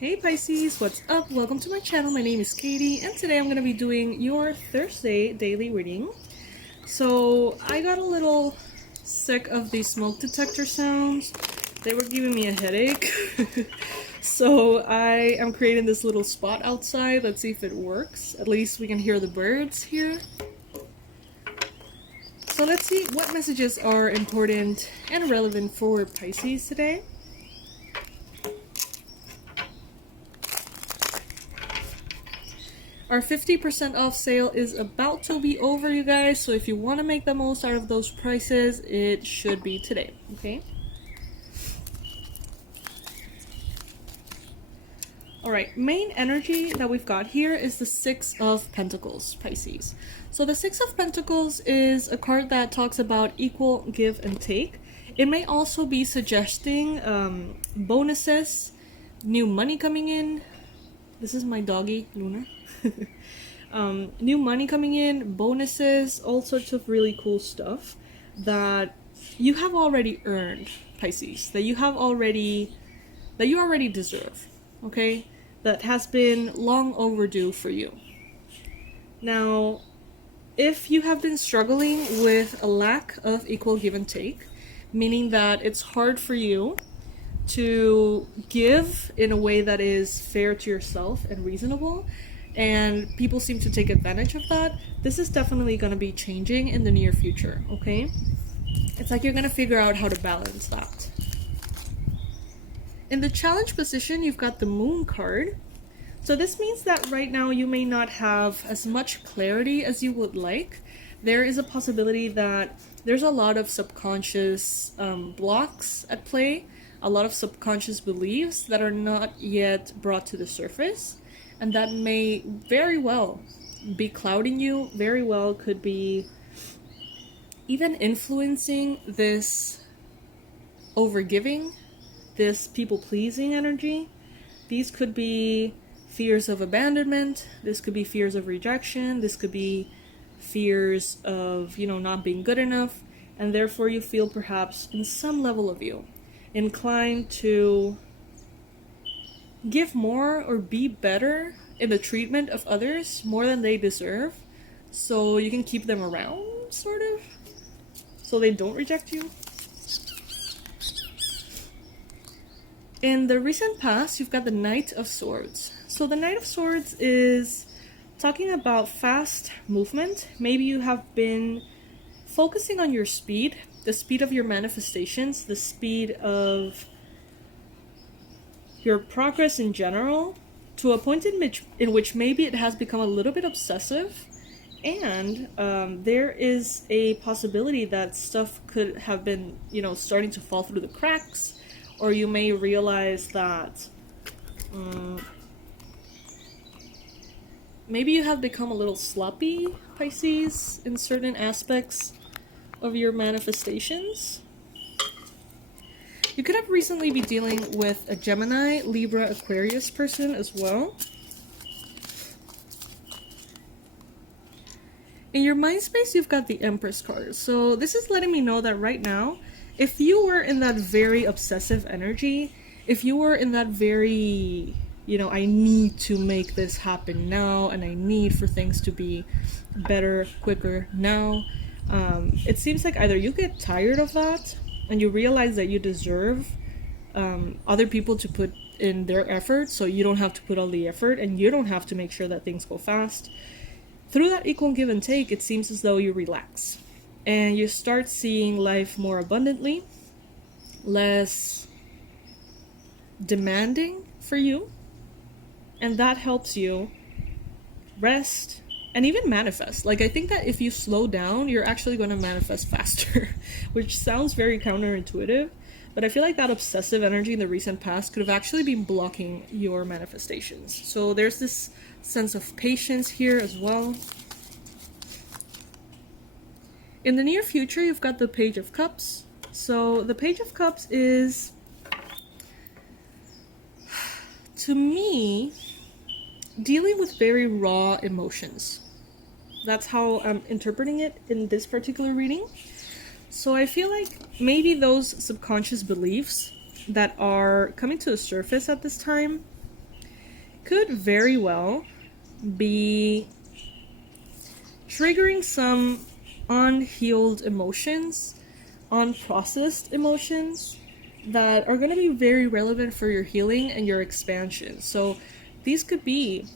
Hey Pisces, what's up? Welcome to my channel. My name is Katie, and today I'm going to be doing your Thursday daily reading. So I got a little sick of these smoke detector sounds. They were giving me a headache. So I am creating this little spot outside. Let's see if it works. At least we can hear the birds here. So let's see what messages are important and relevant for Pisces today. Our 50% off sale is about to be over, you guys, so if you want to make the most out of those prices, it should be today, okay? Alright, main energy that we've got here is the Six of Pentacles, Pisces. So the Six of Pentacles is a card that talks about equal give and take. It may also be suggesting bonuses, new money coming in. This is my doggy, Luna. New money coming in, bonuses, all sorts of really cool stuff that you have already earned, Pisces, that you already deserve, okay? That has been long overdue for you. Now, if you have been struggling with a lack of equal give and take, meaning that it's hard for you to give in a way that is fair to yourself and reasonable, and people seem to take advantage of that, this is definitely going to be changing in the near future, okay? It's like you're going to figure out how to balance that. In the challenge position, you've got the Moon card. So this means that right now you may not have as much clarity as you would like. There is a possibility that there's a lot of subconscious blocks at play, a lot of subconscious beliefs that are not yet brought to the surface, and that may very well be clouding you, very well could be even influencing this overgiving, this people-pleasing energy. These could be fears of abandonment, this could be fears of rejection, this could be fears of, not being good enough, and therefore you feel perhaps in some level of you inclined to give more or be better in the treatment of others more than they deserve, so you can keep them around, sort of, so they don't reject you. In the recent past, you've got the Knight of Swords. So the Knight of Swords is talking about fast movement. Maybe you have been focusing on your speed, the speed of your manifestations, the speed of your progress in general, to a point in which maybe it has become a little bit obsessive, and there is a possibility that stuff could have been, starting to fall through the cracks, or you may realize that maybe you have become a little sloppy, Pisces, in certain aspects of your manifestations. You could have recently be dealing with a Gemini, Libra, Aquarius person as well. In your mind space, you've got the Empress card. So this is letting me know that right now, if you were in that very obsessive energy, if you were in that very, I need to make this happen now, and I need for things to be better, quicker now, it seems like either you get tired of that, and you realize that you deserve other people to put in their effort, so you don't have to put all the effort, and you don't have to make sure that things go fast. Through that equal give and take, it seems as though you relax, and you start seeing life more abundantly, less demanding for you, and that helps you rest and even manifest. Like, I think that if you slow down, you're actually going to manifest faster, which sounds very counterintuitive, but I feel like that obsessive energy in the recent past could have actually been blocking your manifestations. So there's this sense of patience here as well. In the near future, you've got the Page of Cups. So the Page of Cups is, to me, dealing with very raw emotions. That's how I'm interpreting it in this particular reading. So I feel like maybe those subconscious beliefs that are coming to the surface at this time could very well be triggering some unhealed emotions, unprocessed emotions that are going to be very relevant for your healing and your expansion. So these could be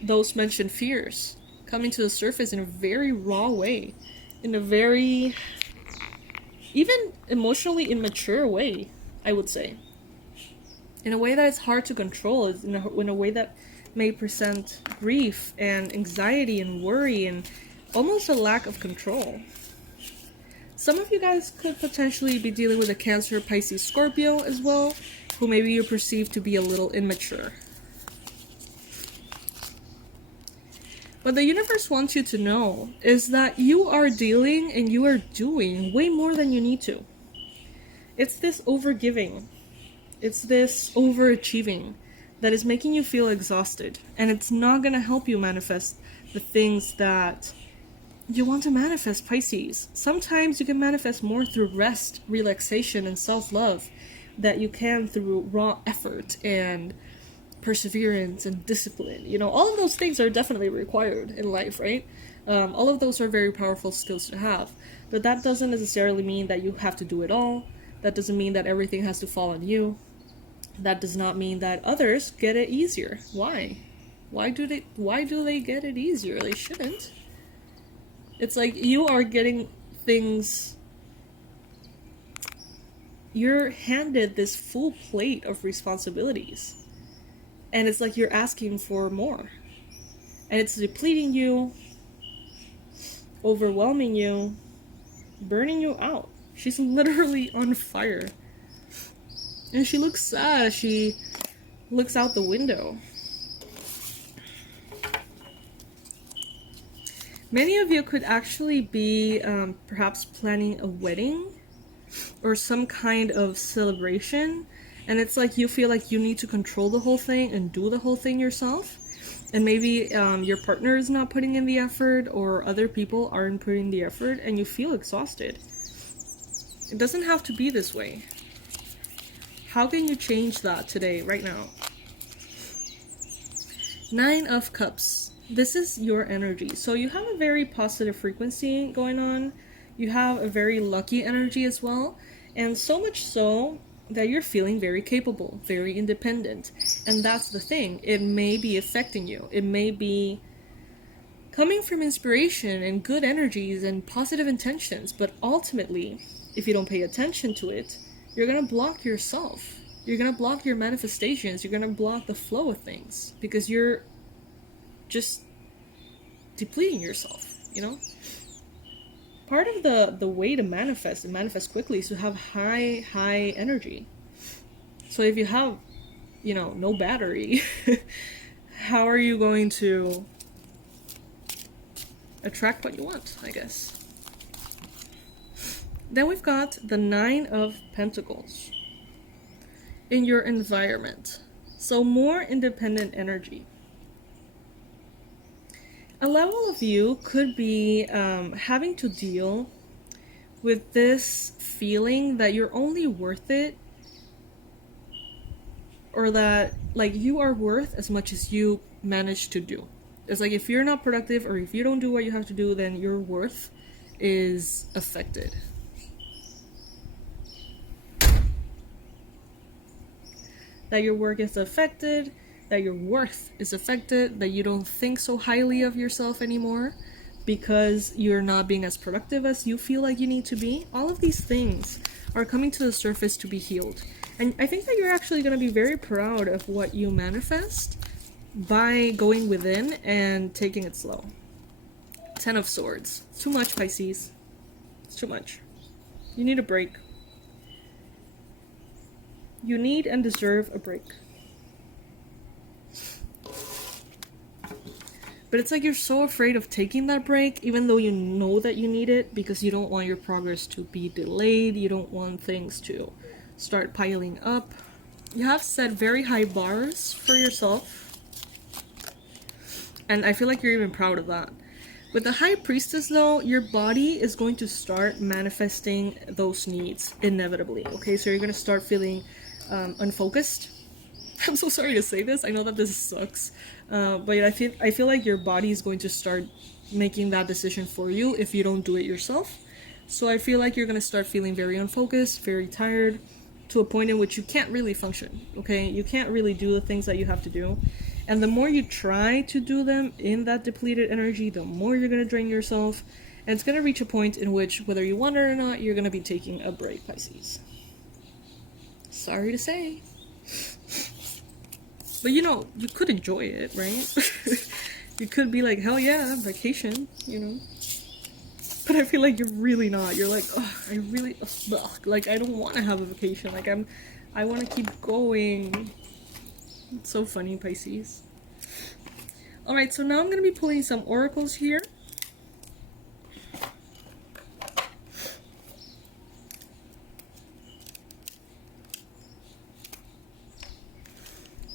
those mentioned fears coming to the surface in a very raw way, in a very even emotionally immature way, I would say. In a way that is hard to control, in a way that may present grief and anxiety and worry and almost a lack of control. Some of you guys could potentially be dealing with a Cancer, Pisces, Scorpio as well, who maybe you perceive to be a little immature. What the universe wants you to know is that you are dealing and you are doing way more than you need to. It's this overgiving. It's this overachieving that is making you feel exhausted. And it's not going to help you manifest the things that you want to manifest, Pisces. Sometimes you can manifest more through rest, relaxation, and self-love that you can through raw effort and perseverance and discipline. You know, all of those things are definitely required in life, right? All of those are very powerful skills to have. But that doesn't necessarily mean that you have to do it all. That doesn't mean that everything has to fall on you. That does not mean that others get it easier. Why? Why do they get it easier? They shouldn't. It's like you are getting things, you're handed this full plate of responsibilities. And it's like you're asking for more. And it's depleting you, overwhelming you, burning you out. She's literally on fire. And she looks sad as she looks out the window. Many of you could actually be perhaps planning a wedding or some kind of celebration, and it's like you feel like you need to control the whole thing and do the whole thing yourself, and maybe your partner is not putting in the effort or other people aren't putting the effort and you feel exhausted. It doesn't have to be this way. How can you change that today, right now? 9 of Cups. This is your energy. So you have a very positive frequency going on. You have a very lucky energy as well. And so much so that you're feeling very capable, very independent. And that's the thing. It may be affecting you. It may be coming from inspiration and good energies and positive intentions. But ultimately, if you don't pay attention to it, you're going to block yourself. You're going to block your manifestations. You're going to block the flow of things. Because you're just depleting yourself, you know? Part of the way to manifest and manifest quickly is to have high energy. So if you have, you know, no battery, how are you going to attract what you want, I guess? Then we've got the 9 of Pentacles in your environment. So more independent energy. A level of you could be having to deal with this feeling that you're only worth it, or that like you are worth as much as you manage to do. It's like if you're not productive or if you don't do what you have to do, then your worth is affected. That your work is affected, that your worth is affected, that you don't think so highly of yourself anymore because you're not being as productive as you feel like you need to be. All of these things are coming to the surface to be healed. And I think that you're actually going to be very proud of what you manifest by going within and taking it slow. 10 of Swords. It's too much, Pisces. It's too much. You need a break. You need and deserve a break. But it's like you're so afraid of taking that break, even though you know that you need it, because you don't want your progress to be delayed. You don't want things to start piling up. You have set very high bars for yourself. And I feel like you're even proud of that. With the High Priestess, though, your body is going to start manifesting those needs inevitably. Okay, so you're going to start feeling unfocused. I'm so sorry to say this. I know that this sucks, but I feel like your body is going to start making that decision for you if you don't do it yourself. So I feel like you're gonna start feeling very unfocused, very tired, to a point in which you can't really function. Okay, you can't really do the things that you have to do, and the more you try to do them in that depleted energy, the more you're gonna drain yourself, and it's gonna reach a point in which, whether you want it or not, you're gonna be taking a break, Pisces. Sorry to say. But you know, you could enjoy it, right? You could be like, hell yeah, vacation, you know? But I feel like you're really not. You're like, oh, I really, ugh, like, I don't want to have a vacation. Like, I want to keep going. It's so funny, Pisces. Alright, so now I'm going to be pulling some oracles here.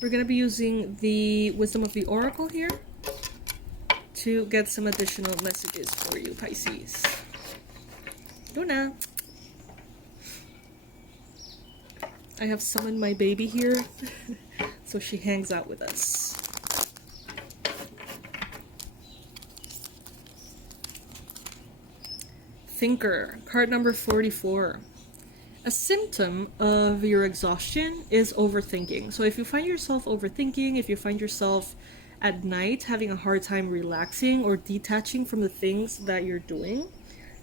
We're going to be using the Wisdom of the Oracle here to get some additional messages for you, Pisces. Luna. I have summoned my baby here, so she hangs out with us. Thinker, card number 44. A symptom of your exhaustion is overthinking. So if you find yourself overthinking, if you find yourself at night having a hard time relaxing or detaching from the things that you're doing,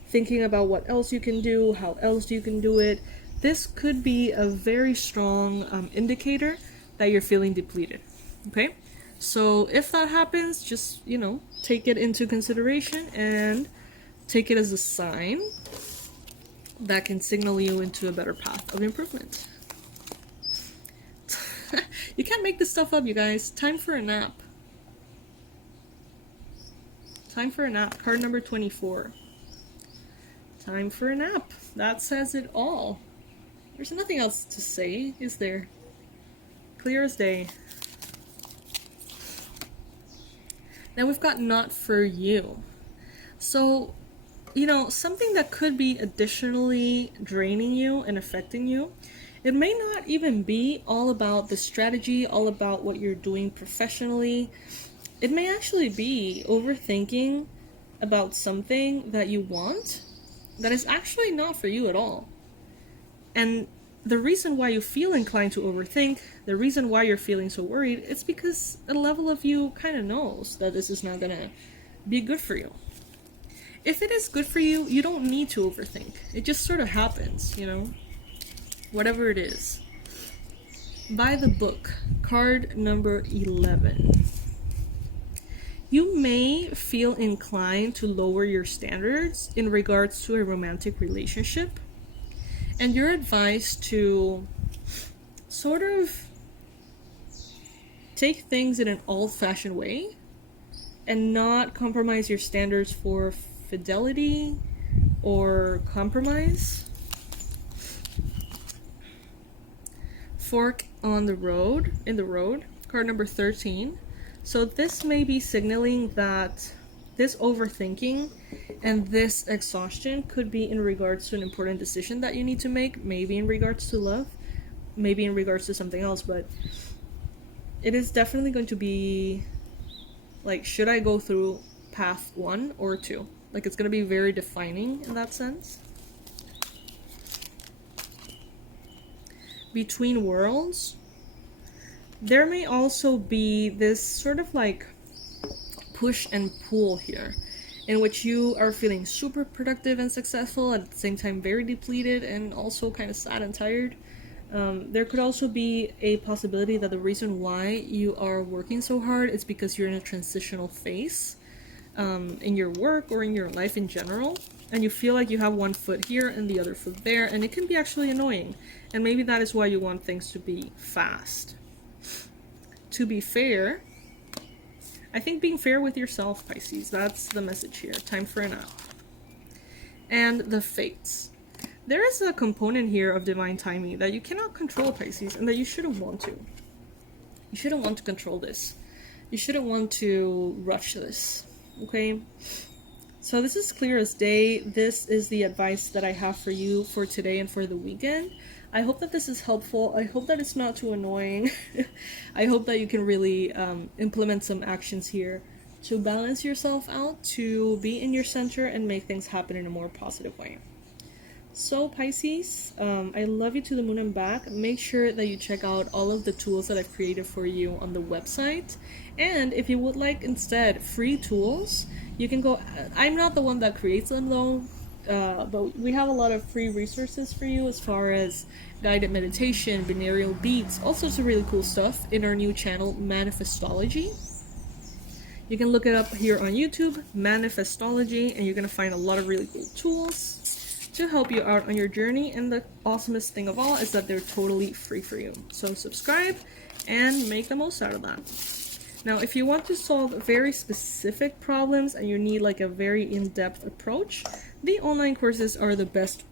thinking about what else you can do, how else you can do it, this could be a very strong indicator that you're feeling depleted. Okay? So if that happens, just, you know, take it into consideration and take it as a sign that can signal you into a better path of improvement. You can't make this stuff up, you guys. Time for a nap. Time for a nap. Card number 24. Time for a nap. That says it all. There's nothing else to say, is there? Clear as day. Now we've got not for you. So, you know, something that could be additionally draining you and affecting you, it may not even be all about the strategy, all about what you're doing professionally. It may actually be overthinking about something that you want that is actually not for you at all. And the reason why you feel inclined to overthink, the reason why you're feeling so worried, it's because a level of you kind of knows that this is not gonna be good for you. If it is good for you, you don't need to overthink. It just sort of happens, you know? Whatever it is. By the book, card number 11. You may feel inclined to lower your standards in regards to a romantic relationship. And you're advised to sort of take things in an old-fashioned way and not compromise your standards for fidelity or compromise. Fork on the road, in the road, card number 13. So this may be signaling that this overthinking and this exhaustion could be in regards to an important decision that you need to make, maybe in regards to love, maybe in regards to something else, but it is definitely going to be like, should I go through path 1 or 2? Like, it's going to be very defining in that sense. Between worlds, there may also be this sort of like push and pull here, in which you are feeling super productive and successful, at the same time very depleted and also kind of sad and tired. There could also be a possibility that the reason why you are working so hard is because you're in a transitional phase in your work or in your life in general, and you feel like you have one foot here and the other foot there, and it can be actually annoying, and maybe that is why you want things to be fast. To be fair, I think being fair with yourself, Pisces, that's the message here. Time for a nap. And the fates. There is a component here of divine timing that you cannot control, Pisces, and that you shouldn't want to. You shouldn't want to control this. You shouldn't want to rush this, okay? So this is clear as day. This is the advice that I have for you for today and for the weekend. I hope that this is helpful. I hope that it's not too annoying. I hope that you can really implement some actions here to balance yourself out, to be in your center and make things happen in a more positive way. So Pisces, I love you to the moon and back. Make sure that you check out all of the tools that I've created for you on the website. And if you would like instead free tools, you can go, I'm not the one that creates them though, but we have a lot of free resources for you as far as guided meditation, binaural beats, all sorts of really cool stuff in our new channel, Manifestology. You can look it up here on YouTube, Manifestology, and you're going to find a lot of really cool tools to help you out on your journey. And the awesomest thing of all is that they're totally free for you. So subscribe and make the most out of that. Now, if you want to solve very specific problems and you need like a very in-depth approach, the online courses are the best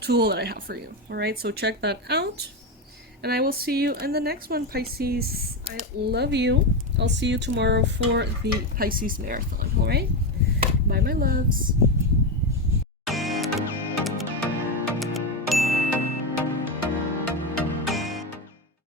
tool that I have for you. All right, so check that out. And I will see you in the next one, Pisces. I love you. I'll see you tomorrow for the Pisces Marathon, all right? Bye, my loves.